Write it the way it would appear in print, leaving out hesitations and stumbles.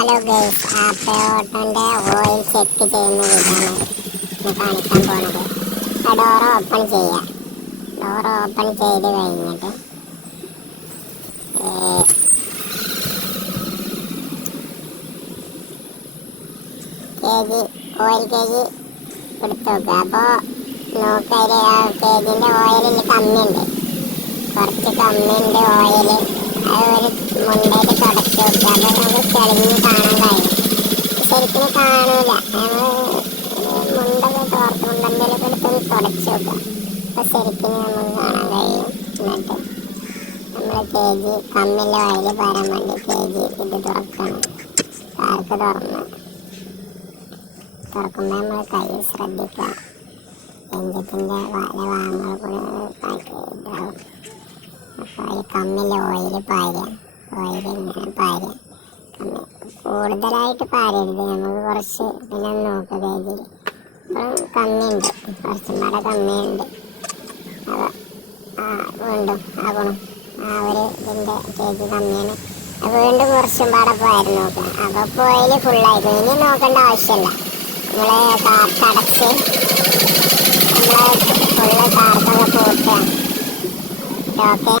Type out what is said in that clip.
Hello guys, ഓട്ടോൻ്റെ oil check ചെയ്യുന്ന വിധമാണ് ഞാൻ കാണിക്കാൻ പോണത്. ഡോർ ഓപ്പൺ ചെയ്യാം. ഡോർ ഓപ്പൺ ചെയ്ത് കഴിഞ്ഞിട്ട് ഓയിൽ കേജ് എടുത്ത് നോക്കുക. അപ്പോൾ നോക്കതിൽ ആ കേജിൻ്റെ ഓയിലിൽ കമ്മിയുണ്ട്, കുറച്ച് കമ്മിയുണ്ട് ഓയിൽ. അത് ഒരു മുണ്ടയിൽ തുടച്ച് നോക്കുക. അപ്പോൾ നമുക്ക് തെളിഞ്ഞ് കാണാൻ കഴിയും. ശരിക്കും കാണൂല, മുണ്ടൊക്കെ തോർത്ത് മുണ്ടെന്തെങ്കിലുമൊക്കെ എടുത്തൊന്ന് തുടച്ച് നോക്കുക. അപ്പോൾ ശരിക്കും നമുക്ക് കാണാൻ കഴിയും. എന്നിട്ട് നമ്മൾ കേജ് കമ്മിയുള്ള ഓയിൽ പാരാൻ വേണ്ടി കേജ് ഇത് തുറക്കണം. കാർക്ക് തുറക്കുമ്പോൾ നമ്മൾ കൈ ശ്രദ്ധിക്കുക. എഞ്ചിൻ്റെ ഭാഗങ്ങൾ കൂടെ ഇതാവും. അപ്പോൾ ഈ കമ്മിയുള്ള ഓയിൽ പാരുക. ഓയിൽ ഇങ്ങനെ പാരുക. കൂടുതലായിട്ട് പാരരുത്, നമുക്ക് കുറച്ച് പിന്നെ നോക്കുക. കേജിൽ ഇപ്പം കമ്മിയുണ്ട്, കുറച്ചും കൂടെ കമ്മിയുണ്ട്. അപ്പോൾ വീണ്ടും ആകണം. ഒരു ഇതിൻ്റെ കേജ് കമ്മിയാണ്. വീണ്ടും കുറച്ചും പാടെ പാരി നോക്കുക. അപ്പോൾ ഓയിൽ ഫുള്ളായിട്ട് ഇനി നോക്കേണ്ട ആവശ്യമില്ല. നമ്മൾ കാർക്കടച്ച് നമ്മൾ ഫുള്ള് കാർക്കൊക്കെ പൂട്ടുക. ഓക്കെ.